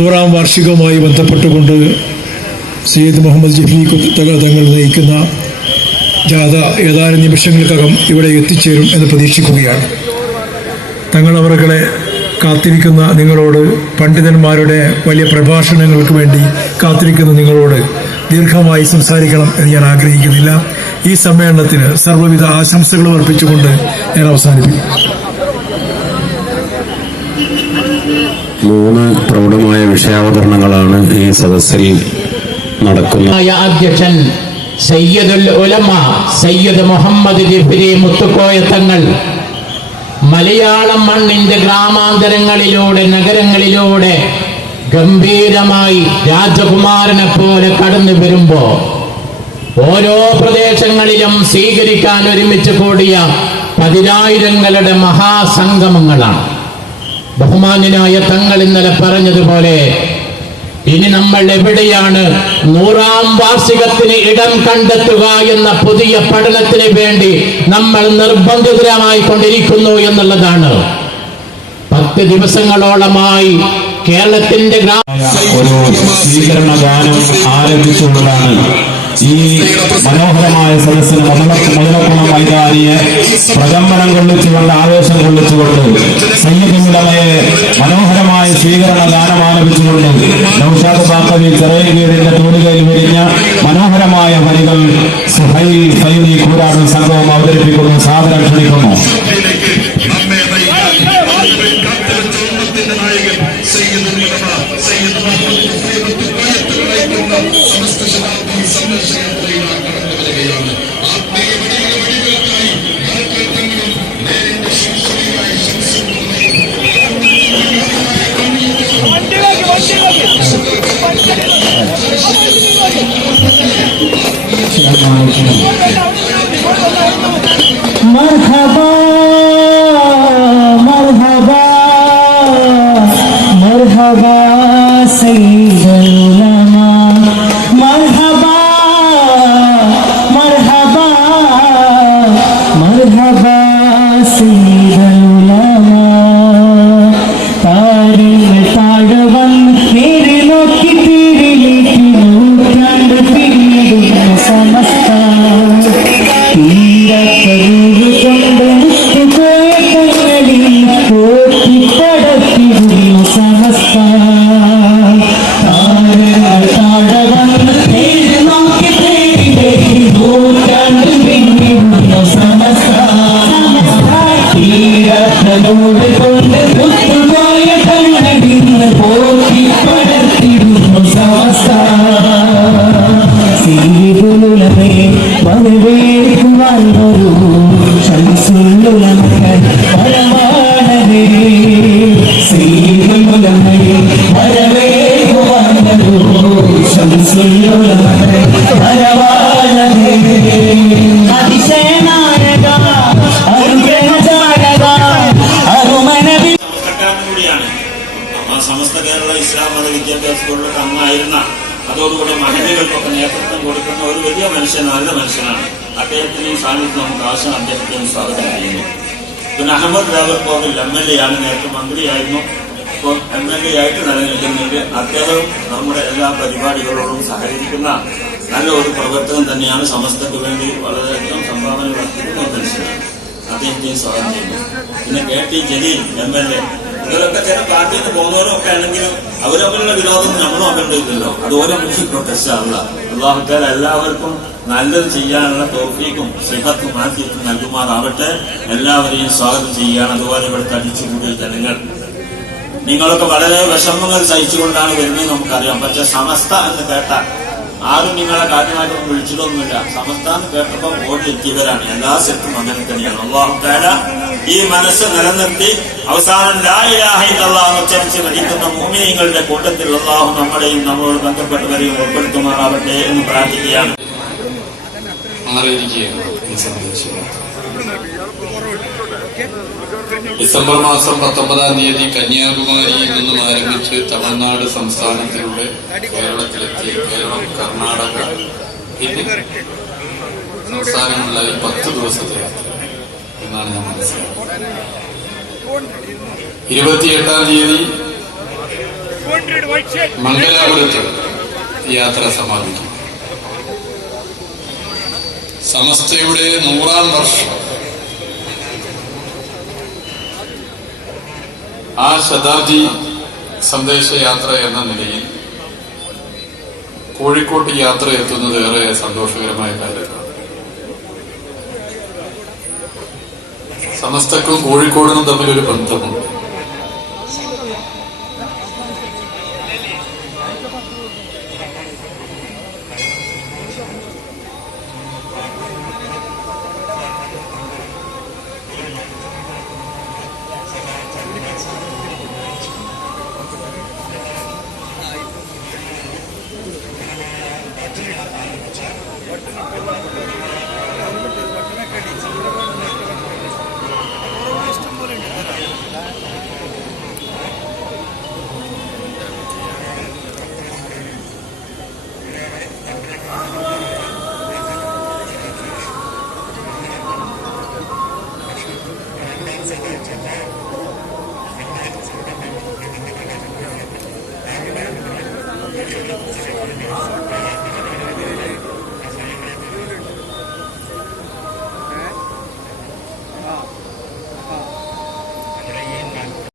100ാം വാർഷികവുമായി ബന്ധപ്പെട്ടുകൊണ്ട് സയ്യിദ് മുഹമ്മദ് ജിഫ്രി തങ്ങൾ നയിക്കുന്ന ജാഥ ഏതാനും നിമിഷങ്ങൾക്കകം ഇവിടെ എത്തിച്ചേരും എന്ന് പ്രതീക്ഷിക്കുകയാണ്. തങ്ങളവറുകളെ കാത്തിരിക്കുന്ന നിങ്ങളോട്, പണ്ഡിതന്മാരുടെ വലിയ പ്രഭാഷണങ്ങൾക്ക് വേണ്ടി കാത്തിരിക്കുന്ന നിങ്ങളോട് ദീർഘമായി സംസാരിക്കണം എന്ന് ഞാൻ ആഗ്രഹിക്കുന്നില്ല. ഈ സമ്മേളനത്തിന് സർവ്വവിധ ആശംസകളും അർപ്പിച്ചുകൊണ്ട് ഞാൻ അവസാനിപ്പിക്കും. 3 പ്രൗഢമായ വിഷയാവതരണങ്ങളാണ് ഈ സദസ്സിൽ നടക്കുന്നത്. അധ്യക്ഷൻ സയ്യിദുൽ ഉലമ സയ്യിദ് മുഹമ്മദ് ജിഫ്രി മുത്തുക്കോയ തങ്ങൾ മലയാളം മണ്ണിന്റെ ഗ്രാമാന്തരങ്ങളിലൂടെ, നഗരങ്ങളിലൂടെ ഗംഭീരമായി രാജകുമാരനെ പോലെ കടന്നു വരുമ്പോ ഓരോ പ്രദേശങ്ങളിലും സ്വീകരിക്കാൻ ഒരുമിച്ച് കൂടിയ 10,000ങ്ങളുടെ മഹാസംഗമങ്ങളാണ്. ബഹുമാന്യനായ തങ്ങൾ ഇന്നലെ പറഞ്ഞതുപോലെ ഇനി നമ്മൾ എവിടെയാണ് 100ാം വാർഷികത്തിന് ഇടം കണ്ടെത്തുക എന്ന പുതിയ പഠനത്തിന് വേണ്ടി നമ്മൾ നിർബന്ധിതരായി കൊണ്ടിരിക്കുന്നു എന്നുള്ളതാണ്. 10 ദിവസങ്ങളോളമായി കേരളത്തിന്റെ ഒരു സ്വീകരണ ഗാനം ആരംഭിച്ചുകൊണ്ടാണ് ഈ മനോഹരമായ സദസ്സിന് മുതലക്കുളം മൈതാനിയെ പ്രകമ്പനം കൊള്ളിച്ചുകൊണ്ട്, ആവേശം കൊള്ളിച്ചുകൊണ്ട്, സയ്യിദ് ഉലമയെ മനോഹരമായ സ്വീകരണ ഗാനം ആലപിച്ചുകൊണ്ട് നൗഷാദ് ബാക്കവി ചെറിയകീഴിന്റെ തൂണികയിൽ വിരിഞ്ഞ മനോഹരമായ വരികൾ സുഹൈൽ ഫൈദി കൂരാട് സംഘവും അവതരിപ്പിക്കുന്നു. സാദരം ക്ഷണിക്കുന്നു. मरहबा मरहबा मरहबा सैयदुल उलमा, मरहबा मरहबा मरहबा सैयदुल उलमा. तारीख ताड़वन मेरे नोकी तेरे लेके नूറ്റാണ്ട് പിന്നിടുന്ന സമസ്ത സമസ്ത കേരള ഇസ്ലാം മത വിദ്യാഭ്യാസ ബോർഡിലൊക്കെ അന്നായിരുന്ന, അതോടുകൂടെ മഹല്ലുകൾക്കൊക്കെ നേതൃത്വം കൊടുക്കുന്ന ഒരു വലിയ മനുഷ്യൻ, നല്ല മനുഷ്യനാണ്. അദ്ദേഹത്തിനെയും സാന്നിധ്യം നമുക്ക് ആവശ്യം. അദ്ദേഹത്തെയും സ്വാഗതം ചെയ്യുന്നു. പിന്നെ അഹമ്മദ് രാവർക്കോവിൽ MLA ആണ്, നേരത്തെ മന്ത്രിയായിരുന്നു, ഇപ്പോൾ MLA ആയിട്ട് നിലനിൽക്കുന്നുണ്ട്. അദ്ദേഹം നമ്മുടെ എല്ലാ പരിപാടികളോടും സഹകരിക്കുന്ന നല്ല ഒരു പ്രവർത്തകൻ തന്നെയാണ്. സമസ്തയ്ക്ക് വേണ്ടി വളരെയധികം സംഭാവനകൾ അർപ്പിക്കുന്ന ഒരു മനുഷ്യനാണ്. അദ്ദേഹത്തെയും സ്വാഗതം ചെയ്യുന്നു. പിന്നെ KT ജലീൽ MLA, ഇവരൊക്കെ ചില പാർട്ടിയിൽ നിന്ന് പോകുന്നവരൊക്കെ ആണെങ്കിലും അവരവരുടെ വിരോധം നമ്മളും അവരുണ്ടല്ലോ. അത് ഓരോ മുഖിക്കൊക്കെ അല്ലാഹുത്താല എല്ലാവർക്കും നല്ലത് ചെയ്യാനുള്ള തൗഫീഖും സിഹത്തും ആഫിയത്തും നൽകുമാറാവട്ടെ. എല്ലാവരെയും സ്വാഗതം ചെയ്യുകയാണ്. അതുപോലെ ഇവിടുത്തെ അടിച്ചുകൂടിയ ജനങ്ങൾ, നിങ്ങളൊക്കെ വളരെ വിഷമങ്ങൾ സഹിച്ചുകൊണ്ടാണ് വരുന്നത് നമുക്കറിയാം. പക്ഷെ സമസ്ത എന്ന് കേട്ട ആരും നിങ്ങളെ കാര്യമായിട്ടൊന്നും വിളിച്ചിട്ടൊന്നുമില്ല. സമസ്ത എന്ന് കേട്ടപ്പോൾ ഓടിയെത്തിയവരാണ്. എല്ലാ സെറ്റും അങ്ങനെ തന്നെയാണ്. അല്ലാഹു തആല ഈ മനസ്സ് നിലനിർത്തി അവസാനം ലാ ഇലാഹ ഇല്ലല്ലാഹ് ഉച്ചരിച്ച് മരിക്കുന്ന മുഅ്മിനീങ്ങളുടെ കൂട്ടത്തിൽ അല്ലാഹു നമ്മളെയും നമ്മളോട് ബന്ധപ്പെട്ടവരെയും ഉൾപ്പെടുത്തുമാറാവട്ടെ എന്ന് പ്രാർത്ഥിക്കുകയാണ്. ഡിസംബർ മാസം 19-ാം തീയതി കന്യാകുമാരിയിൽ നിന്നും ആരംഭിച്ച് തമിഴ്നാട് സംസ്ഥാനത്തിലൂടെ കേരളത്തിലെത്തി. കേരളം, കർണാടക എന്നീ സംസ്ഥാനങ്ങളിലായി 10 ദിവസത്തെ യാത്ര എന്നാണ് ഞാൻ മനസ്സിലാക്കുന്നത്. 28-ാം തീയതി മംഗലാപുരത്ത് യാത്ര സമാപിക്കും. സമസ്തയുടെ 100-ാം വർഷം ആ ശതാബ്ദി സന്ദേശയാത്ര എന്ന നിലയിൽ കോഴിക്കോട്ട് യാത്ര എത്തുന്നത് ഏറെ സന്തോഷകരമായ കാര്യമാണ്. സമസ്തക്കും കോഴിക്കോടിനും തമ്മിലൊരു ബന്ധമുണ്ട്.